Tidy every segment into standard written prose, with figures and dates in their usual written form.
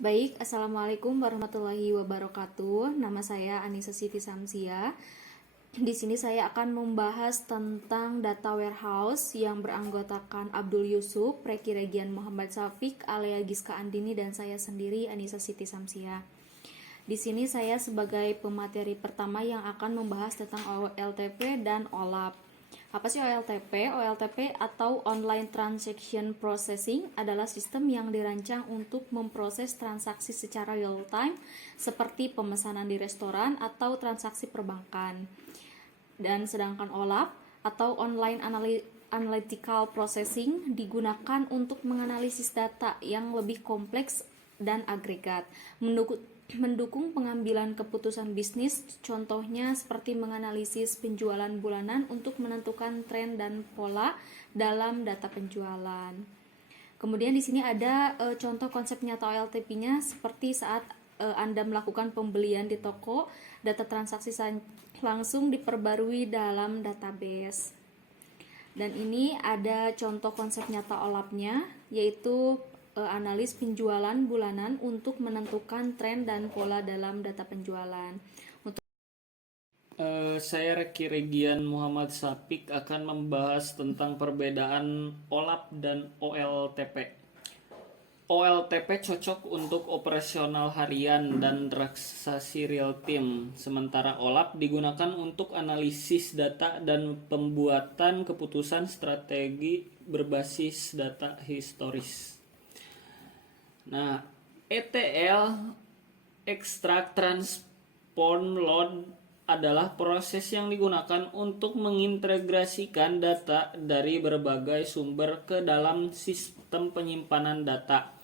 Baik, Assalamualaikum warahmatullahi wabarakatuh. Nama saya Anissa Siti Samsia. Di sini saya akan membahas tentang data warehouse yang beranggotakan Abdul Yusuf, Reki Regian Muhammad Syafiq, Alea Giska Andini, dan saya sendiri Anissa Siti Samsia. Di sini saya sebagai pemateri pertama yang akan membahas tentang OLTP dan OLAP. Apa sih OLTP? OLTP atau Online Transaction Processing adalah sistem yang dirancang untuk memproses transaksi secara real time seperti pemesanan di restoran atau transaksi perbankan. Dan sedangkan OLAP atau Online Analytical Processing digunakan untuk menganalisis data yang lebih kompleks dan agregat, mendukung pengambilan keputusan bisnis, contohnya seperti menganalisis penjualan bulanan untuk menentukan tren dan pola dalam data penjualan. Kemudian di sini ada contoh konsep nyata OLTP-nya seperti saat Anda melakukan pembelian di toko, data transaksi langsung diperbarui dalam database. Dan ini ada contoh konsep nyata OLAP-nya, yaitu analis penjualan bulanan untuk menentukan tren dan pola dalam data penjualan. Saya Reki Regian Muhammad Syafiq akan membahas tentang perbedaan OLAP dan OLTP. OLTP cocok untuk operasional harian dan transaksi real time, sementara OLAP digunakan untuk analisis data dan pembuatan keputusan strategi berbasis data historis. Nah, ETL Extract Transform Load adalah proses yang digunakan untuk mengintegrasikan data dari berbagai sumber ke dalam sistem penyimpanan data.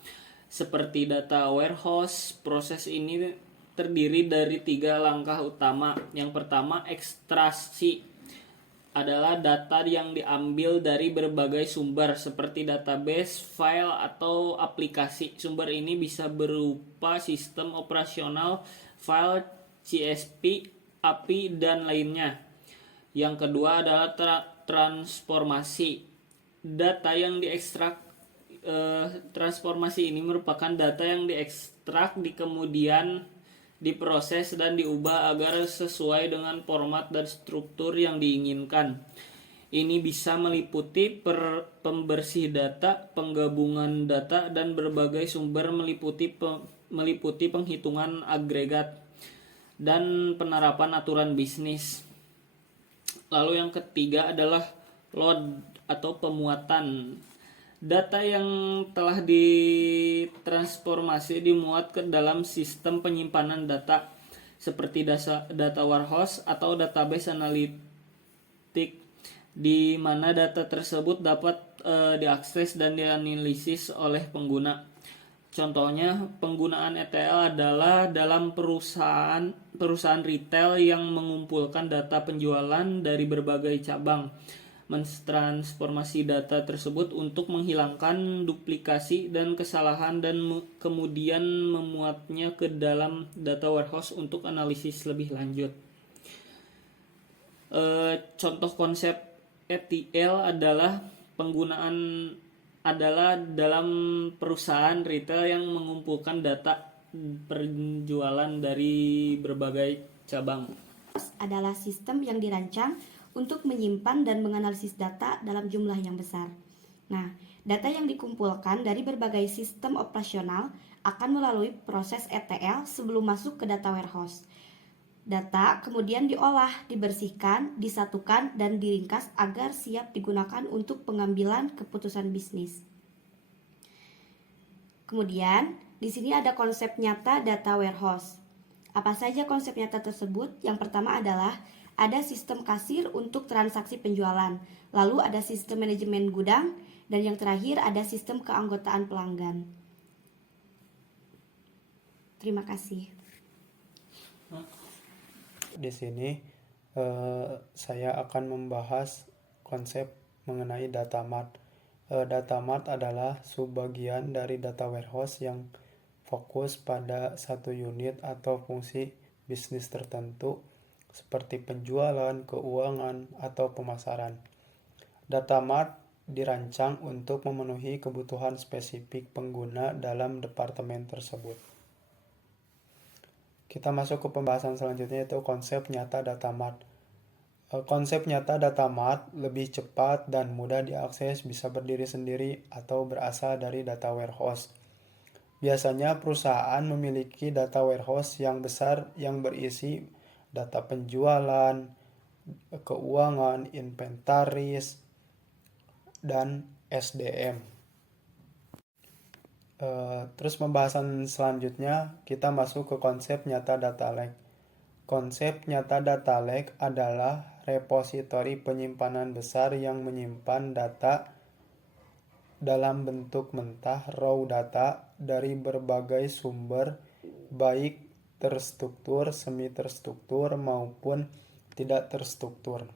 Seperti data warehouse, proses ini terdiri dari 3 langkah utama. Yang pertama, ekstraksi adalah data yang diambil dari berbagai sumber seperti database, file, atau aplikasi. Sumber ini bisa berupa sistem operasional, file, CSV, API, dan lainnya. Yang kedua adalah transformasi. Data yang diekstrak transformasi ini merupakan data yang diekstrak kemudian diproses dan diubah agar sesuai dengan format dan struktur yang diinginkan. Ini bisa meliputi pembersih data, penggabungan data, dan berbagai sumber, meliputi penghitungan agregat dan penerapan aturan bisnis. Lalu yang ketiga adalah load atau pemuatan. Data yang telah ditransformasi dimuat ke dalam sistem penyimpanan data seperti data warehouse atau database analitik, di mana data tersebut dapat diakses dan dianalisis oleh pengguna. Contohnya, penggunaan ETL adalah dalam perusahaan retail yang mengumpulkan data penjualan dari berbagai cabang, mentransformasi data tersebut untuk menghilangkan duplikasi dan kesalahan, dan kemudian memuatnya ke dalam data warehouse untuk analisis lebih lanjut. Contoh konsep ETL adalah penggunaan dalam perusahaan retail yang mengumpulkan data penjualan dari berbagai cabang. Adalah sistem yang dirancang untuk menyimpan dan menganalisis data dalam jumlah yang besar. Nah, data yang dikumpulkan dari berbagai sistem operasional akan melalui proses ETL sebelum masuk ke data warehouse. Data kemudian diolah, dibersihkan, disatukan, dan diringkas agar siap digunakan untuk pengambilan keputusan bisnis. Kemudian, di sini ada konsep nyata data warehouse. Apa saja konsep nyata tersebut? Yang pertama adalah ada sistem kasir untuk transaksi penjualan, lalu ada sistem manajemen gudang, dan yang terakhir ada sistem keanggotaan pelanggan. Terima kasih. Di sini saya akan membahas konsep mengenai data mart. Data mart adalah subbagian dari data warehouse yang fokus pada satu unit atau fungsi bisnis tertentu seperti penjualan, keuangan, atau pemasaran. Data mart dirancang untuk memenuhi kebutuhan spesifik pengguna dalam departemen tersebut. Kita masuk ke pembahasan selanjutnya, yaitu konsep nyata data mart. Konsep nyata data mart lebih cepat dan mudah diakses, bisa berdiri sendiri atau berasal dari data warehouse. Biasanya perusahaan memiliki data warehouse yang besar yang berisi data penjualan, keuangan, inventaris, dan SDM. Terus pembahasan selanjutnya kita masuk ke konsep nyata data lake. Konsep nyata data lake adalah repositori penyimpanan besar yang menyimpan data dalam bentuk mentah raw data dari berbagai sumber, baik terstruktur, semi terstruktur maupun tidak terstruktur.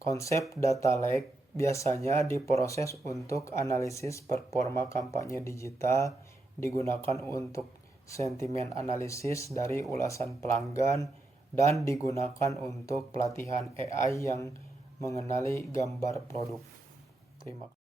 Konsep data lake biasanya diproses untuk analisis performa kampanye digital, digunakan untuk sentimen analisis dari ulasan pelanggan, dan digunakan untuk pelatihan AI yang mengenali gambar produk. Terima kasih.